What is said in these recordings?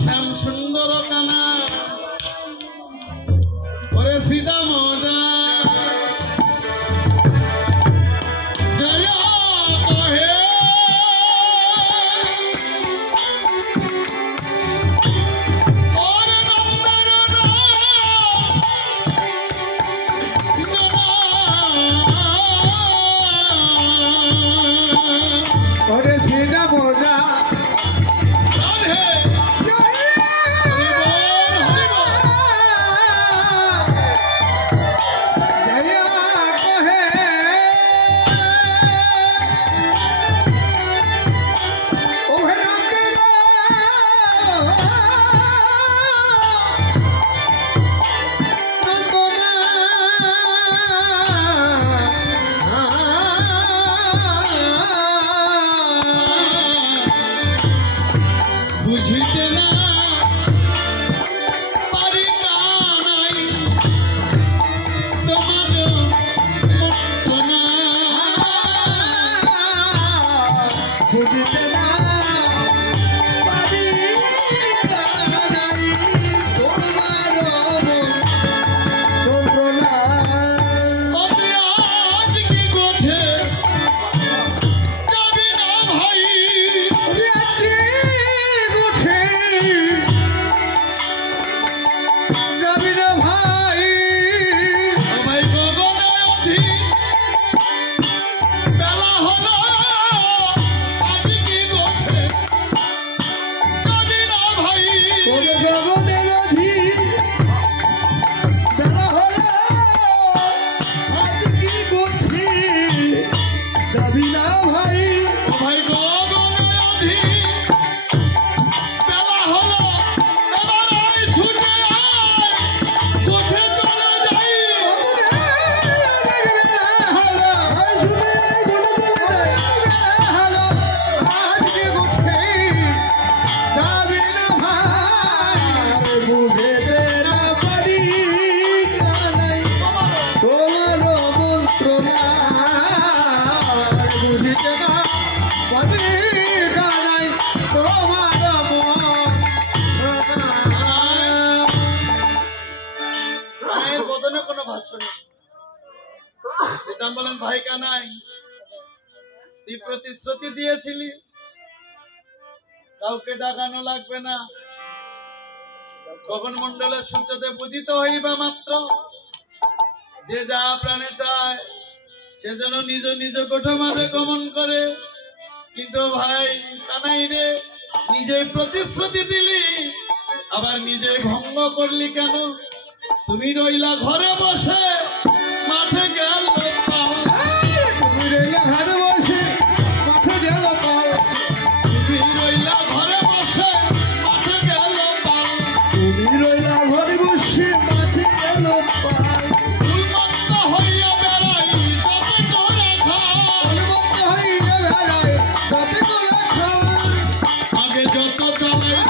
শ্যাম সুন্দর কানা ওরে সীতা মোরা বলেন ভাই কানাই তুই প্রতিশ্রুতি দিয়েছিলি কাউকে ডাকানো লাগবে না, গগন মন্ডলের সূর্যদেব উদিত হইবা মাত্র যে যা প্রাণে চায় সে যেন নিজ নিজ কোঠমারে গমন করে। কিন্তু ভাই কানাই রে, নিজেই প্রতিশ্রুতি দিলি আবার নিজেই ভঙ্গ করলি কেন? তুমি রইলা ঘরে বসে মাঠে গেল তুমি রইলা ঘরে বসে মাঠে গেল তুমি রইলা ঘরে বসে মাঠে গেল তুমি রইলা ঘরে বসে মাঠে গেল উন্মত্ত হইয়া বেড়াই যাতে করে উন্মত্ত হইয়া বেড়াই যাতে করে আগে যত চালাই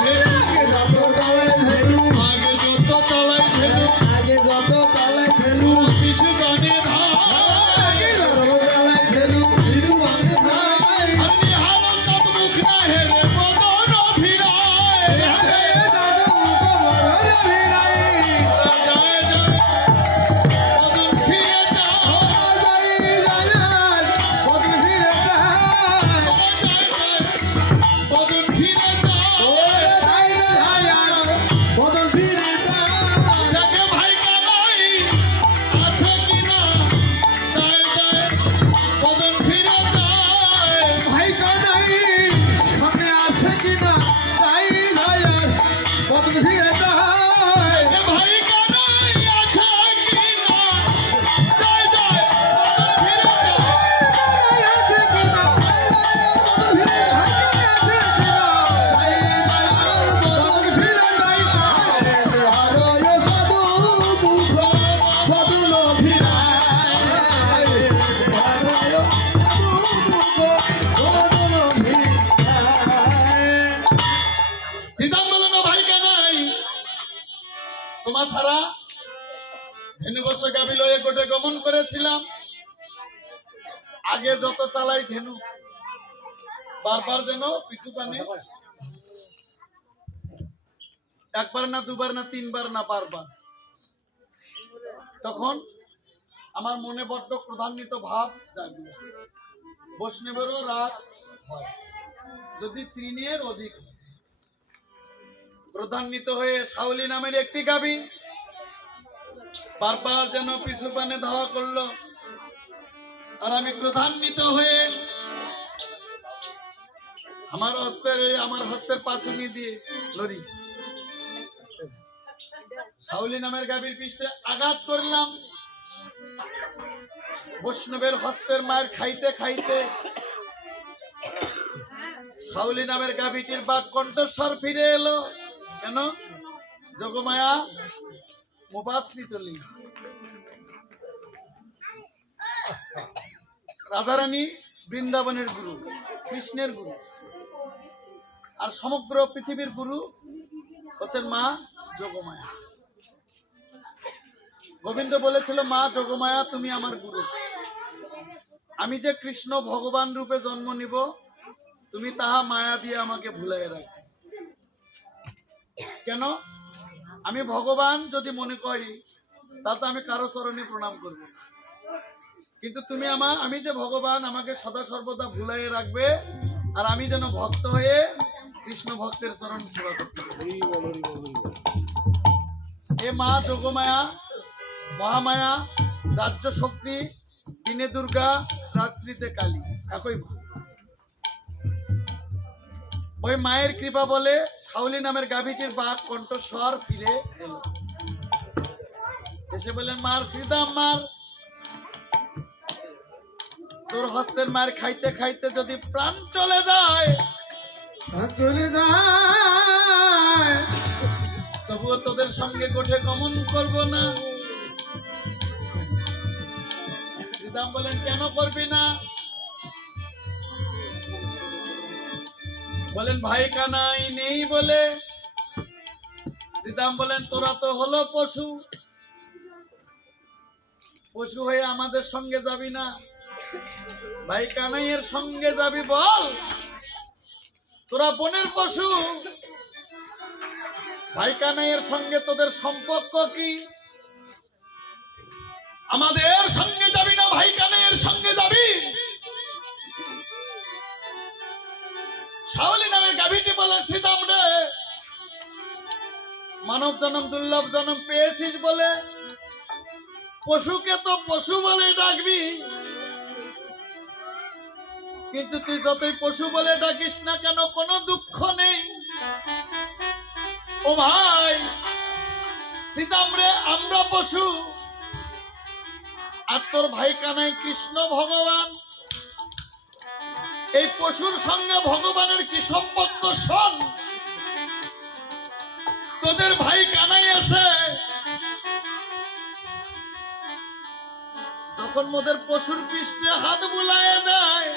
ছাড়া ধেনুবর্ষ গাভী লয়ে কোটে গমন করেছিলাম। আগে যত চালাই ধেনু বারবার যেন পিছু পানে একবার না দুবার না তিনবার না বারবার। তখন আমার মনে বড্ড ক্রোধান্বিত ভাব জাগল। বৈষ্ণবেরও রাগ হয়, যদি তৃণের অধিক হয়। ক্রোধান্বিত হয়ে শাওলি নামের একটি গাভী বারবার যেন পিছু পানে ধাওয়া করলো, আর আমি ক্রোধান্বিত হয়ে আমার হস্তের পাশুনি দিয়ে লড়ি শাওলি নামের গাভীর পৃষ্ঠে আঘাত করলাম। বৈষ্ণবের হস্তের মায়ের খাইতে খাইতে শাওলি নামের গাভীটির বাক কণ্ঠস্বর ফিরে এলো। কেন? যোগমায়া মুপাশ্রিত লি রাধারানী বৃন্দাবনের গুরু, কৃষ্ণের গুরু, আর সমগ্র পৃথিবীর গুরু হচ্ছেন মা যোগমায়া। গোবিন্দ বলেছিল, মা যোগমায়া তুমি আমার গুরু, আমি যে কৃষ্ণ ভগবান রূপে জন্ম নিব তুমি তাহা মায়া দিয়ে আমাকে ভুলাই রাখো। কেন? আমি ভগবান যদি মনে করি তাতে আমি কারো চরণে প্রণাম করব, কিন্তু তুমি আমি যে ভগবান আমাকে সদা সর্বদা ভুলাই রাখবে, আর আমি যেন ভক্ত হয়ে কৃষ্ণ ভক্তের চরণ সেবা করতে পারি। এ মা যোগমায়া, মহামায়া, রাজ্য শক্তি, দিনে দুর্গা, রাত্রিতে কালী, একই মা। ওই মায়ের কৃপা বলে শাওলি নামের গাভীটির বাক কণ্ঠস্বর ফিরে এলো। এসে বললেন, মার শ্রীদাম মার, তোর হস্তের মায়ের খাইতে খাইতে যদি প্রাণ চলে যায় তবুও তোদের সঙ্গে গোঠে গমন করব না। শ্রীদাম বলেন, কেন করবি না? বলেন, ভাই কানাই নেই বলে। শ্রীদাম বলেন, তোরা তো হলো পশু, পশু হয়ে আমাদের সঙ্গে যাবি না, ভাই কানাইয়ের সঙ্গে যাবি। বল, তোরা বনের পশু, ভাই কানাইয়ের সঙ্গে তোদের সম্পর্ক কি? আমাদের সঙ্গে যাবি না, ভাই কানাইয়ের সঙ্গে যাবি। শাওলি নামের গাভীটি বলে, শ্রীদাম রে, মানব জন্ম দুর্লভ জন্ম পেয়েছিস বলে পশুকে তো পশু বলে ডাকবি, কিন্তু তুই যতই পশু বলে ডাকিস না কেন কোনো দুঃখ নেই। ও ভাই শ্রীদাম রে, আমরা পশু আর তোর ভাই কানাই কৃষ্ণ ভগবান, এই পশুর সঙ্গে ভগবানের কি সম্পর্ক? শোন, তোদের ভাই কানাই এসে যখন মোদের পশুর পৃষ্ঠে হাত বুলায় দেয়,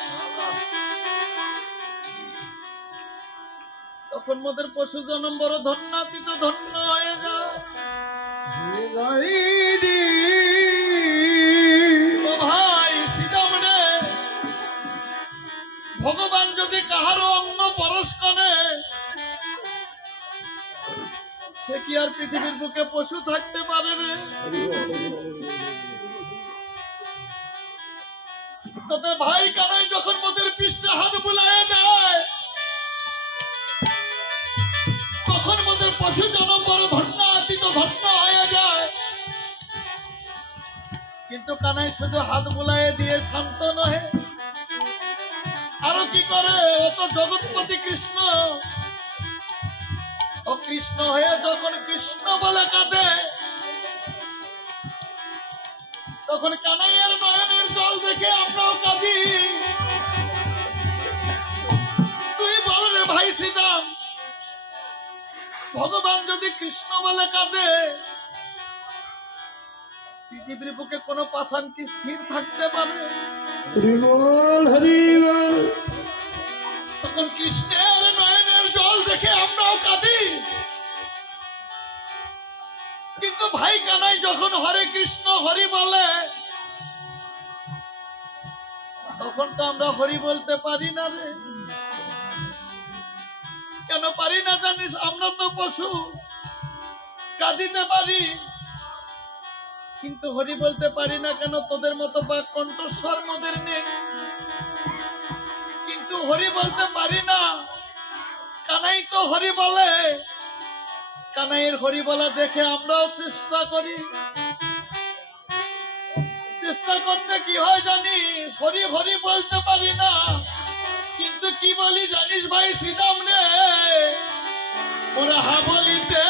তখন মোদের পশু জন্ম বড় ধন্যাতীত ধন্য হয়ে যায়। ও ভাই শ্রীদাম রে, ভগবান যদি কাহারও অঙ্গ পরশ করে সে কি আর পৃথিবীর বুকে পশু থাকতে পারে রে? তোদের ভাই কানাই যখন মোদের পৃষ্ঠে হাত বুলায় দেয় তখন মোদের পশু জন্ম বড় ধন্যাতীত ধন্য হয়ে যায়। কিন্তু কানাই শুধু হাত বুলায় দিয়ে শান্ত নহে, আরো কি করে? ও তো জগৎপতি কৃষ্ণ, ও কৃষ্ণ হয়ে যখন কৃষ্ণ বলে কাঁদে তখন কানাইয়ের নয়নের জল দেখে আমরাও কাঁদি। তুই বল রে ভাই শ্রীদাম, ভগবান যদি কৃষ্ণ বলে কাঁদে পৃথিবীর বুকে কোনো পাষাণ কি স্থির থাকতে পারে? তখন কৃষ্ণের নয়নের জল দেখে আমরাও কাঁদি। কিন্তু ভাই কানাই যখন হরে কৃষ্ণ হরি বলে তখন তো আমরা হরি বলতে পারি না রে। কেন পারি না জানিস? আমরা তো পশু, কাঁদিতে পারি, কিন্তু হরি বলতে পারি না কেন? তোদের মতো বা কণ্ঠস্বর মোদের নেই, কিন্তু হরি বলতে পারি না। কানাই তো হরি বলে, কানাইয়ের হরি বলা দেখে আমরাও চেষ্টা করি। চেষ্টা করতে কি হয় জানিস? হরি হরি বলতে পারি না, কিন্তু কি বলি জানিস ভাই শ্রীদাম রে? ওরা হা বলিতে